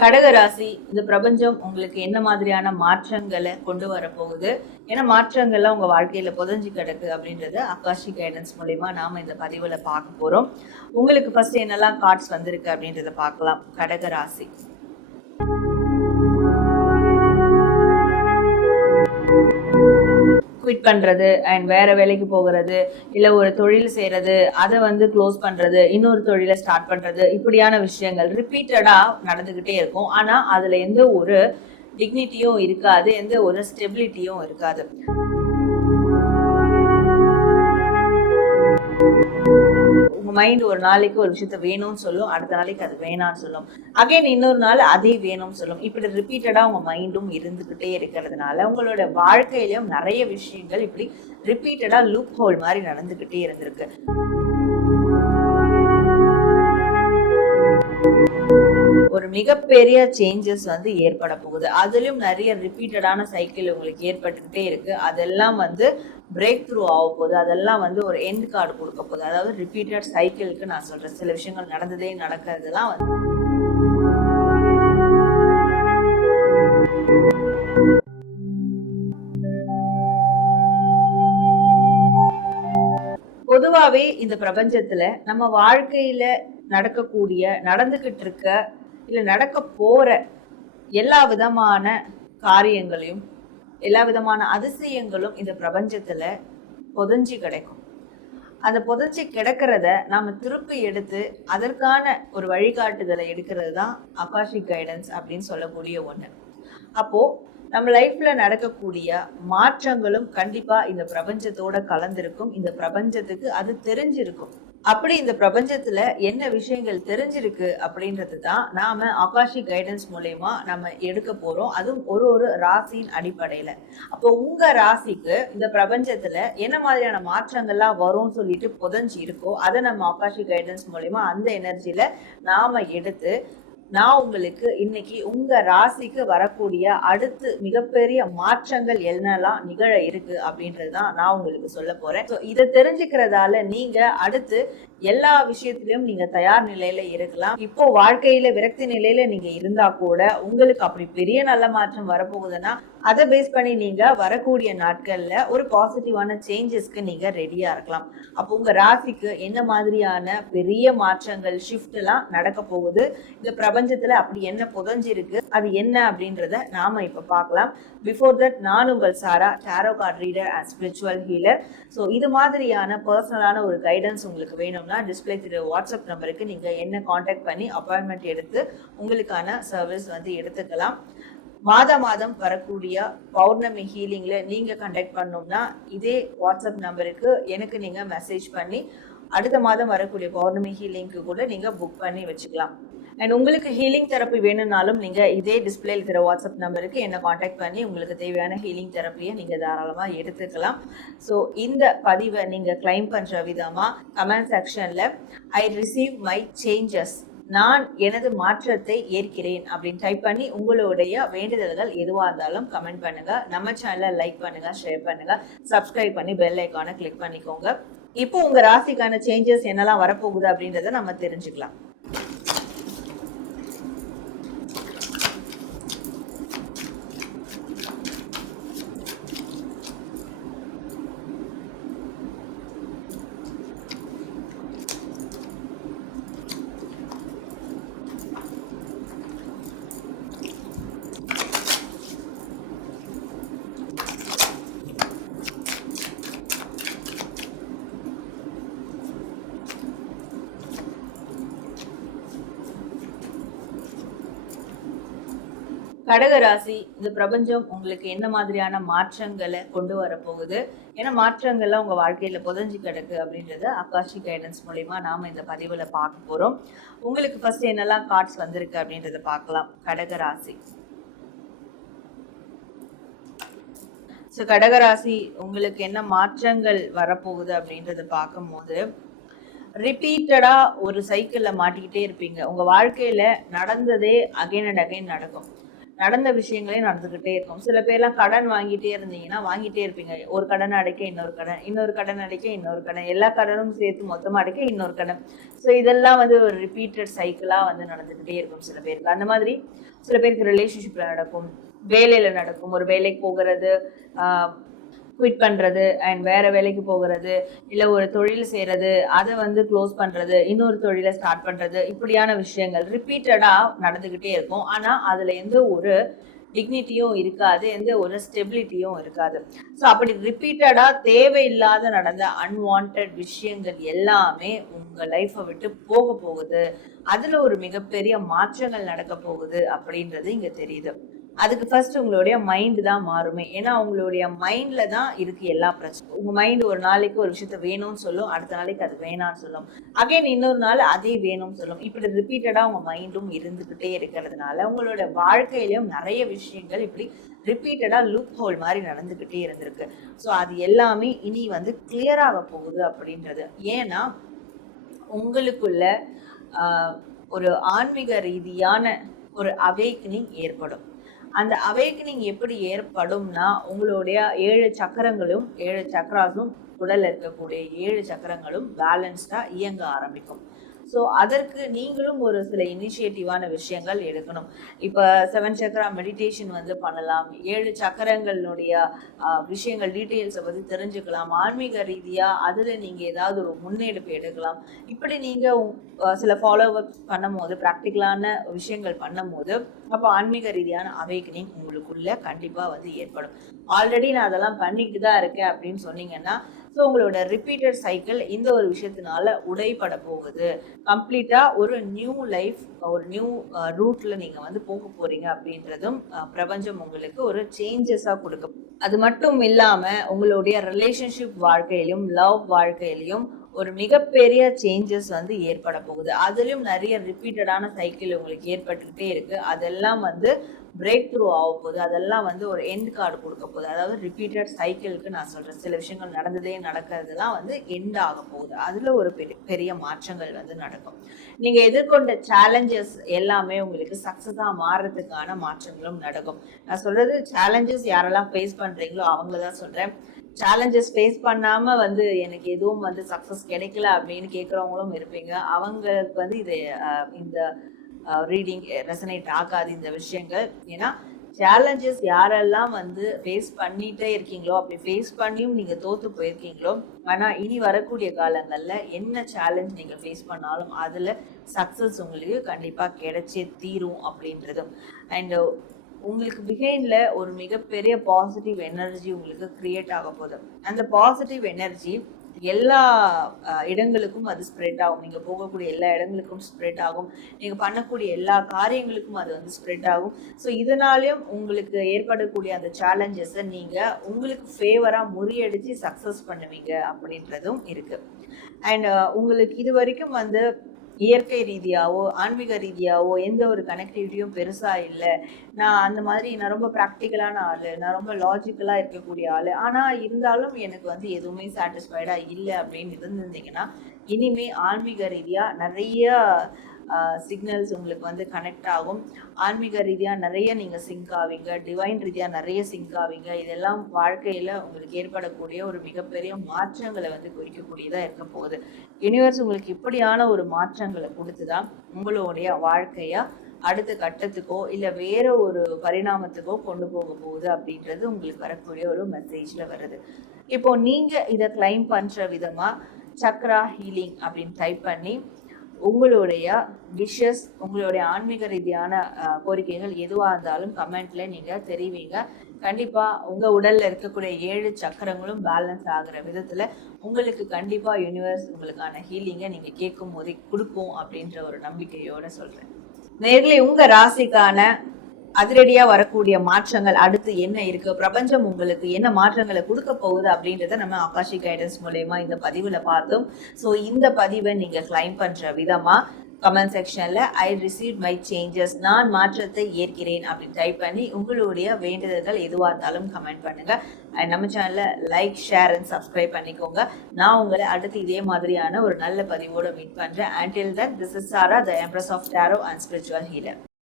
கடகராசி, இந்த பிரபஞ்சம் உங்களுக்கு என்ன மாதிரியான மாற்றங்களை கொண்டு வர போகுது, ஏன்னா மாற்றங்கள்லாம் உங்க வாழ்க்கையில புதஞ்சு கிடக்கு அப்படின்றத அகாஷி கைடன்ஸ் மூலியமா நாம இந்த பதிவுல பார்க்க போறோம். உங்களுக்கு ஃபர்ஸ்ட் என்னெல்லாம் கார்ட்ஸ் வந்திருக்கு அப்படின்றத பார்க்கலாம். கடகராசி, குவிட் பண்றது அண்ட் வேற வேலைக்கு போகிறது, இல்ல ஒரு தொழில் செய்யறது, அதை க்ளோஸ் பண்றது, இன்னொரு தொழிலை ஸ்டார்ட் பண்றது, இப்படியான விஷயங்கள் ரிப்பீட்டடா நடந்துகிட்டே இருக்கும். ஆனா அதுல எந்த ஒரு டிக்னிட்டியும் இருக்காது, எந்த ஒரு ஸ்டெபிலிட்டியும் இருக்காது. உங்க மைண்ட் ஒரு நாளைக்கு ஒரு விஷயத்த வேணும்னு சொல்லும், அடுத்த நாளைக்கு அது வேணாம்னு சொல்லும், அகைன் இன்னொரு நாள் அதே வேணும்னு சொல்லும். இப்படி ரிப்பீட்டடா உங்க மைண்டும் இருந்துகிட்டே இருக்கிறதுனால உங்களோட வாழ்க்கையிலும் நிறைய விஷயங்கள் இப்படி ரிப்பீட்டடா லூப் ஹோல் மாதிரி நடந்துகிட்டே இருந்திருக்கு. ஒரு மிகப்பெரிய சேஞ்சஸ் ஏற்பட போகுது. அதுலயும் நிறைய ரிப்பீட்டடான சைக்கிள் உங்களுக்கு ஏற்பட்டுக்கிட்டே இருக்கு. அதெல்லாம் பிரேக் த்ரூ ஆக போகுது. அதெல்லாம் ஒரு எண்ட் கார்டு கொடுக்க போகுது. அதாவது ரிப்பீட்டட் சைக்கிளுக்கு நான் சொல்றேன், சில விஷயங்கள் நடந்ததே நடக்கிறதுலாம் பொதுவாவே இந்த பிரபஞ்சத்துல நம்ம வாழ்க்கையில நடக்கக்கூடிய, நடந்துகிட்டு இருக்க, இல்ல நடக்க போற எல்லா விதமான காரியங்களையும், எல்லா விதமான அதிசயங்களும் இந்த பிரபஞ்சத்துல புதஞ்சி கிடைக்கும். அந்த புதஞ்சி கிடக்கிறத நாம திருப்பி எடுத்து அதற்கான ஒரு வழிகாட்டுதலை எடுக்கிறது தான் அகாஷிக் கைடன்ஸ் அப்படின்னு சொல்லக்கூடிய ஒண்ணு. அப்போ நம்ம லைஃப்ல நடக்கக்கூடிய மாற்றங்களும் கண்டிப்பா இந்த பிரபஞ்சத்தோட கலந்திருக்கும். இந்த பிரபஞ்சத்துக்கு அது தெரிஞ்சிருக்கும். அப்படி இந்த பிரபஞ்சத்துல என்ன விஷயங்கள் தெரிஞ்சிருக்கு அப்படின்றது தான் நாம அகாஷி கைடன்ஸ் மூலயமா நம்ம எடுக்க போறோம். அதுவும் ஒரு ஒரு ராசியின் அடிப்படையில. அப்போ உங்க ராசிக்கு இந்த பிரபஞ்சத்துல என்ன மாதிரியான மாற்றங்கள்லாம் வரும்னு சொல்லிட்டு புதஞ்சு இருக்கோ, அதை நம்ம அகாஷி கைடன்ஸ் மூலயமா அந்த எனர்ஜியில நாம எடுத்து நான் உங்களுக்கு இன்னைக்கு உங்க ராசிக்கு வரக்கூடிய அடுத்து மிகப்பெரிய மாற்றங்கள் என்னெல்லாம் நிகழ இருக்கு அப்படின்றதுதான் நான் உங்களுக்கு சொல்ல போறேன். இதை தெரிஞ்சுக்கிறதால நீங்க அடுத்து எல்லா விஷயத்திலயும் நீங்க தயார் நிலையில இருக்கலாம். இப்போ வாழ்க்கையில விரக்தி நிலையில நீங்க இருந்தா கூட உங்களுக்கு அப்படி பெரிய நல்ல மாற்றம் வரப்போகுதுன்னா அதை பேஸ் பண்ணி நீங்க வரக்கூடிய நாட்கள்ல ஒரு பாசிட்டிவான சேஞ்சஸ்க்கு நீங்க ரெடியா இருக்கலாம். அப்போ உங்க ராசிக்கு என்ன மாதிரியான பெரிய மாற்றங்கள், ஷிஃப்ட் எல்லாம் நடக்க போகுது, இந்த பிரபஞ்சத்துல அப்படி என்ன புதஞ்சிருக்கு, அது என்ன அப்படின்றத நாம இப்ப பார்க்கலாம். பிஃபோர் தட், நான் உங்கள் Sara, tarot card reader and spiritual healer. So இது மாதிரியான பர்சனலான ஒரு கைடன்ஸ் உங்களுக்கு வேணும்னா டிஸ்பிளே திரு வாட்ஸ்அப் நம்பருக்கு நீங்க என்ன காண்டாக்ட் பண்ணி அப்பாயின்மெண்ட் எடுத்து உங்களுக்கான சர்வீஸ் எடுத்துக்கலாம். மாதம் வரக்கூடிய பௌர்ணமி ஹீலிங்ல நீங்க கண்டக்ட் பண்ணோம்னா இதே வாட்ஸ்அப் நம்பருக்கு எனக்கு நீங்க மெசேஜ் பண்ணி அடுத்த மாதம் வரக்கூடிய பௌர்ணமி ஹீலிங்க்கு கூட நீங்க புக் பண்ணி வச்சுக்கலாம். அண்ட் உங்களுக்கு ஹீலிங் தெரப்பி வேணும்னாலும் நீங்க இதே டிஸ்பிளே இருக்கிற வாட்ஸ்அப் நம்பருக்கு என்ன காண்டாக்ட் பண்ணி உங்களுக்கு தேவையான ஹீலிங் தெரப்பியை நீங்க தாராளமா எடுத்துக்கலாம். ஸோ இந்த பதிவை நீங்க கிளைம் பண்ற விதமா கமெண்ட் செக்ஷன்ல ஐ ரிசீவ் மை சேஞ்சஸ், நான் எனது மாற்றத்தை ஏற்கிறேன் அப்படின்னு டைப் பண்ணி உங்களுடைய வேண்டுதல்கள் எதுவாக இருந்தாலும் கமெண்ட் பண்ணுங்க. நம்ம சேனலை லைக் பண்ணுங்க, ஷேர் பண்ணுங்க, சப்ஸ்கிரைப் பண்ணி பெல் ஐக்கானை கிளிக் பண்ணிக்கோங்க. இப்போ உங்க ராசிக்கான சேஞ்சஸ் என்னெல்லாம் வரப்போகுது அப்படின்றத நம்ம தெரிஞ்சுக்கலாம். கடகராசி, இந்த பிரபஞ்சம் உங்களுக்கு என்ன மாதிரியான மாற்றங்களை கொண்டு வர போகுது, ஏன்னா மாற்றங்கள்லாம் உங்க வாழ்க்கையில புதஞ்சு கிடக்கு அப்படின்றத அகாஷி கைடன்ஸ் மூலியமா நாம இந்த பதிவுல பார்க்க போறோம். உங்களுக்கு ஃபர்ஸ்ட் என்னெல்லாம் கார்ட்ஸ் வந்திருக்கு அப்படின்றத பார்க்கலாம். கடகராசி, ஸோ கடகராசி உங்களுக்கு என்ன மாற்றங்கள் வரப்போகுது அப்படின்றத பார்க்கும்போது, ரிப்பீட்டடா ஒரு சைக்கிள்ல மாட்டிக்கிட்டே இருப்பீங்க. உங்க வாழ்க்கையில நடந்ததே அகைன் அண்ட் அகைன் நடக்கும். நடந்த விஷயங்களே நடந்துகிட்டே இருக்கும். சில பேர்லாம் கடன் வாங்கிட்டே இருந்தீங்கன்னா வாங்கிட்டே இருப்பீங்க. ஒரு கடன் அடைக்க இன்னொரு கடன், இன்னொரு கடன் அடைக்க இன்னொரு கடன், எல்லா கடனும் சேர்த்து மொத்தமா அடைக்க இன்னொரு கடன். ஸோ இதெல்லாம் வந்து ஒரு ரிப்பீட்டட் சைக்கிளா வந்து நடந்துகிட்டே இருக்கும் சில பேருக்கு. அந்த மாதிரி சில பேருக்கு ரிலேஷன்ஷிப்ல நடக்கும், வேலையில நடக்கும். ஒரு வேலைக்கு போகிறது, குவிட் பண்ணுறது அண்ட் வேறு வேலைக்கு போகிறது, இல்லை ஒரு தொழில் செய்கிறது, அதை வந்து க்ளோஸ் பண்ணுறது, இன்னொரு தொழிலை ஸ்டார்ட் பண்ணுறது, இப்படியான விஷயங்கள் ரிப்பீட்டடாக நடந்துக்கிட்டே இருக்கும். ஆனால் அதில் எந்த ஒரு டிக்னிட்டியும் இருக்காது, எந்த ஒரு ஸ்டெபிலிட்டியும் இருக்காது. ஸோ அப்படி ரிப்பீட்டடாக தேவையில்லாத நடந்த அன்வான்ட் விஷயங்கள் எல்லாமே உங்கள் லைஃப்பை விட்டு போக போகுது. அதில் ஒரு மிகப்பெரிய மாற்றங்கள் நடக்க போகுது அப்படின்றது இங்கே தெரியுது. அதுக்கு ஃபர்ஸ்ட் உங்களுடைய மைண்ட் தான் மாறுமே. ஏன்னா உங்களுடைய மைண்ட்ல தான் இருக்கு எல்லா பிரச்சனையும். உங்க மைண்ட் ஒரு நாளைக்கு ஒரு விஷயத்த வேணும்னு சொல்லும், அடுத்த நாளைக்கு அது வேணாம்னு சொல்லும், அகைன் இன்னொரு நாள் அதே வேணும்னு சொல்லும். இப்படி ரிப்பீட்டடா உங்க மைண்டும் இருந்துகிட்டே இருக்கிறதுனால உங்களோட வாழ்க்கையிலும் நிறைய விஷயங்கள் இப்படி ரிப்பீட்டடா லூப் ஹோல் மாதிரி நடந்துகிட்டே இருந்திருக்கு. ஸோ அது எல்லாமே இனி வந்து கிளியர் ஆக போகுது அப்படின்றது. ஏன்னா உங்களுக்குள்ள ஒரு ஆன்மீக ரீதியான ஒரு அவேக்கனிங் ஏற்படும். அந்த அவேக்கனிங் எப்படி ஏற்படும்னா, உங்களுடைய 7 சக்கரங்களும் 7 சக்கராஸும் உடல்ல இருக்கக்கூடிய 7 சக்கரங்களும் பேலன்ஸ்டா இயங்க ஆரம்பிக்கும். ஸோ அதற்கு நீங்களும் ஒரு சில இனிஷியேட்டிவான விஷயங்கள் எடுக்கணும். இப்போ 7 சக்கரா மெடிடேஷன் வந்து பண்ணலாம், 7 சக்கரங்களுடைய விஷயங்கள் டீட்டெயில்ஸை பற்றி தெரிஞ்சுக்கலாம், ஆன்மீக ரீதியாக அதில் நீங்கள் ஏதாவது ஒரு முன்னெடுப்பு எடுக்கலாம். இப்படி நீங்கள் சில ஃபாலோவர்ஸ் பண்ணும் போது, ப்ராக்டிக்கலான விஷயங்கள் பண்ணும் போது, அப்போ ஆன்மீக ரீதியான அவேக்கனிங் உங்களுக்குள்ள கண்டிப்பாக வந்து ஏற்படும். ஆல்ரெடி நான் அதெல்லாம் பண்ணிட்டு தான் இருக்கேன் அப்படின்னு சொன்னீங்கன்னா, ஸோ உங்களோட ரிப்பீட்டட் சைக்கிள் இந்த ஒரு விஷயத்தினால உடைப்பட போகுது. கம்ப்ளீட்டாக ஒரு நியூ லைஃப், ஒரு நியூ ரூட்டில் நீங்கள் வந்து போக போகிறீங்க அப்படின்றதும் பிரபஞ்சம் உங்களுக்கு ஒரு சேஞ்சஸாக கொடுக்கும். அது மட்டும் இல்லாமல் உங்களுடைய ரிலேஷன்ஷிப் வாழ்க்கையிலும் லவ் வாழ்க்கையிலையும் ஒரு மிகப்பெரிய சேஞ்சஸ் வந்து ஏற்பட போகுது. அதுலேயும் நிறைய ரிப்பீட்டடான சைக்கிள் உங்களுக்கு ஏற்பட்டுக்கிட்டே இருக்கு. அதெல்லாம் வந்து பிரேக் த்ரூ ஆக போகுது. அதெல்லாம் வந்து ஒரு எண்ட் கார்டு கொடுக்க போகுது. அதாவது ரிப்பீட்டட் சைக்கிளுக்கு நான் சொல்கிறேன், சில விஷயங்கள் நடந்ததே நடக்கிறதுலாம் வந்து எண்ட் ஆக போகுது. அதில் ஒரு பெரிய மாற்றங்கள் வந்து நடக்கும். நீங்கள் எதிர்கொண்ட சேலஞ்சஸ் எல்லாமே உங்களுக்கு சக்ஸஸாக மாறுறதுக்கான மாற்றங்களும் நடக்கும். நான் சொல்கிறது சேலஞ்சஸ் யாரெல்லாம் ஃபேஸ் பண்ணுறீங்களோ அவங்கள தான் சொல்கிறேன். சேலஞ்சஸ் ஃபேஸ் பண்ணாமல் வந்து எனக்கு எதுவும் வந்து சக்ஸஸ் கிடைக்கல அப்படின்னு கேட்குறவங்களும் இருப்பீங்க. அவங்களுக்கு வந்து இது இந்த ரீடிங் ரெசனேட் ஆகாது இந்த விஷயங்கள். ஏன்னா சேலஞ்சஸ் யாரெல்லாம் வந்து ஃபேஸ் பண்ணிகிட்டே இருக்கீங்களோ, அப்படி ஃபேஸ் பண்ணியும் நீங்கள் தோற்று போயிருக்கீங்களோ, ஆனால் இனி வரக்கூடிய காலங்களில் என்ன சேலஞ்ச் நீங்கள் ஃபேஸ் பண்ணாலும் அதில் சக்ஸஸ் உங்களுக்கு கண்டிப்பாக கிடைச்சே தீரும் அப்படின்றதும். அண்ட் உங்களுக்கு பிஹைண்டில் ஒரு மிகப்பெரிய பாசிட்டிவ் எனர்ஜி உங்களுக்கு க்ரியேட் ஆக போகுது. அந்த பாசிட்டிவ் எனர்ஜி எல்லா இடங்களுக்கும் அது ஸ்ப்ரெட் ஆகும். நீங்கள் போகக்கூடிய எல்லா இடங்களுக்கும் ஸ்ப்ரெட் ஆகும். நீங்கள் பண்ணக்கூடிய எல்லா காரியங்களுக்கும் அது வந்து ஸ்ப்ரெட் ஆகும். ஸோ இதனாலையும் உங்களுக்கு ஏற்படக்கூடிய அந்த சேலஞ்சஸை நீங்கள் உங்களுக்கு ஃபேவராக முறியடித்து சக்ஸஸ் பண்ணுவீங்க அப்படின்றதும் இருக்குது. அண்ட் உங்களுக்கு இது வரைக்கும் வந்து இயற்கை ரீதியாவோ ஆன்மீக ரீதியாவோ எந்த ஒரு கனெக்டிவிட்டியும் பெருசாக இல்லை, நான் அந்த மாதிரி நான் ரொம்ப ப்ராக்டிக்கலான ஆள், நான் ரொம்ப லாஜிக்கலாக இருக்கக்கூடிய ஆள், ஆனால் இருந்தாலும் எனக்கு வந்து எதுவுமே சாட்டிஸ்ஃபைடாக இல்லை அப்படின்னு இருந்திருந்தீங்கன்னா, இனிமே ஆன்மீக ரீதியாக நிறைய சிக்னல்ஸ் உங்களுக்கு வந்து கனெக்ட் ஆகும். ஆன்மீக ரீதியாக நிறைய நீங்கள் சிங்க் ஆவீங்க, டிவைன் ரீதியாக நிறைய சிங்க் ஆவீங்க. இதெல்லாம் வாழ்க்கையில் உங்களுக்கு ஏற்படக்கூடிய ஒரு மிகப்பெரிய மாற்றங்களை வந்து குறிக்கக்கூடியதாக இருக்க போகுது. யூனிவர்ஸ் உங்களுக்கு இப்படியான ஒரு மாற்றங்களை கொடுத்து தான் உங்களுடைய வாழ்க்கையை அடுத்த கட்டத்துக்கோ இல்லை வேற ஒரு பரிணாமத்துக்கோ கொண்டு போக போகுது அப்படின்றது உங்களுக்கு வரக்கூடிய ஒரு மெசேஜில் வருது. இப்போ நீங்கள் இதை கிளைம் பண்ணுற விதமாக சக்ரா ஹீலிங் அப்படின்னு டைப் பண்ணி உங்களுடைய விஷஸ், உங்களுடைய ஆன்மீக ரீதியான கோரிக்கைகள் எதுவாக இருந்தாலும் கமெண்ட்ல நீங்கள் தெரிவிங்க. கண்டிப்பாக உங்கள் உடலில் இருக்கக்கூடிய 7 சக்கரங்களும் பேலன்ஸ் ஆகிற விதத்தில் உங்களுக்கு கண்டிப்பாக யூனிவர்ஸ் உங்களுக்கான ஹீலிங்கை நீங்கள் கேட்கும் போதே கொடுக்கும் அப்படின்ற ஒரு நம்பிக்கையோடு சொல்கிறேன். நேர்களை உங்கள் ராசிக்கான அதிரடியா வரக்கூடிய மாற்றங்கள் அடுத்து என்ன இருக்கு, பிரபஞ்சம் உங்களுக்கு என்ன மாற்றங்களை கொடுக்க போகுது அப்படின்றத நம்ம ஆகாஷிக் கைடன்ஸ் மூலமா இந்த பதிவுல பார்த்தோம். ஸோ இந்த பதிவை நீங்க கிளைம் பண்ற விதமா கமெண்ட் செக்ஷன்ல ஐ ரிசீவ் மை சேஞ்சஸ், நான் மாற்றத்தை ஏற்கிறேன் அப்படின்னு டைப் பண்ணி உங்களுடைய வேண்டுதல்கள் எதுவாக இருந்தாலும் கமெண்ட் பண்ணுங்க. அண்ட் நம்ம சேனல்ல லைக், ஷேர் அண்ட் சப்ஸ்கிரைப் பண்ணிக்கோங்க. நான் உங்களை அடுத்து இதே மாதிரியான ஒரு நல்ல பதிவோட மீட் பண்றேன். Until then, this is Sara, the Empress of Tarot and Spiritual Healer.